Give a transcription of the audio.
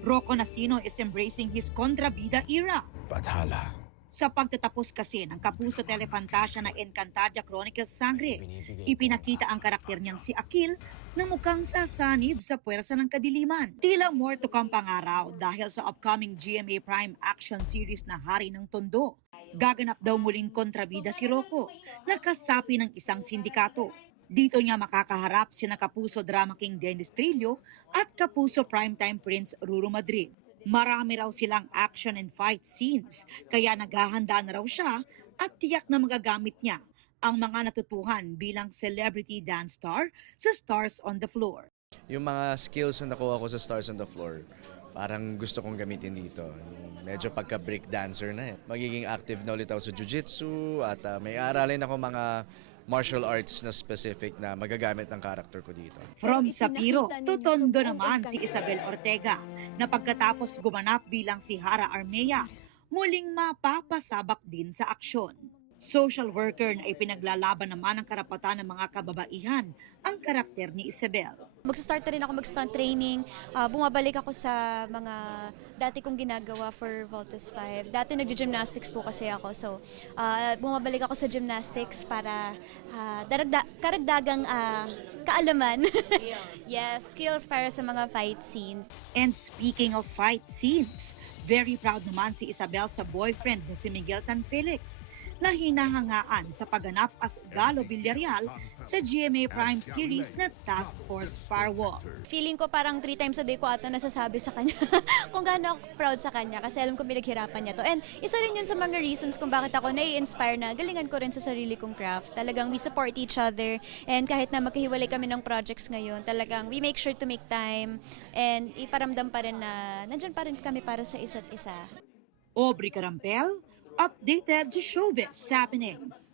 Rocco Nacino is embracing his kontrabida era. Bathala. Sa pagtatapos kasi ng Kapuso Telefantasia na Encantadia Chronicles Sangre, ipinakita ang karakter niyang si Akil na mukhang sasanib sa puwersa ng kadiliman. Tila more to come pa nga raw dahil sa upcoming GMA Prime action series na Hari ng Tondo. Gaganap daw muling kontrabida si Rocco, na kasapi ng isang sindikato. Dito niya makakaharap sina Kapuso Drama King Dennis Trillo at Kapuso Primetime Prince Ruru Madrid. Marami raw silang action and fight scenes, kaya naghahanda na raw siya at tiyak na magagamit niya ang mga natutuhan bilang celebrity dance star sa Stars on the Floor. Yung mga skills na nakuha ko sa Stars on the Floor, parang gusto kong gamitin dito. Medyo pagka-break dancer na eh. Magiging active na ulit ako sa jiu-jitsu at may aralin ako mga martial arts na specific na magagamit ng character ko dito. From Sapiro to Tondo naman si Isabel Ortega na pagkatapos gumanap bilang si Hara Armea, muling mapapasabak din sa aksyon. Social worker na ipinaglalaban naman ang karapatan ng mga kababaihan ang karakter ni Isabel. Magsa-start na rin ako mag-stunt training. Bumabalik ako sa mga dati kong ginagawa for Voltes 5. Dati nag-gymnastics po kasi ako. So, bumabalik ako sa gymnastics para karagdagang kaalaman. Yes, skills para sa mga fight scenes. And speaking of fight scenes, very proud naman si Isabel sa boyfriend na si Miguel Tan Felix na hinahangaan sa pagganap as Galo Villarreal sa GMA Prime series na Task Force Firewall. Feeling ko parang 3 times a day ko ata nasasabi sa kanya kung gaano ako proud sa kanya kasi alam ko pinaghirapan niya to. And isa rin yun sa mga reasons kung bakit ako nai-inspire na galingan ko rin sa sarili kong craft. Talagang we support each other and kahit na magkahiwalay kami ng projects ngayon, talagang we make sure to make time and iparamdam pa rin na nandyan pa rin kami para sa isa't isa. Aubrey Carampel, updated sa showbiz happenings.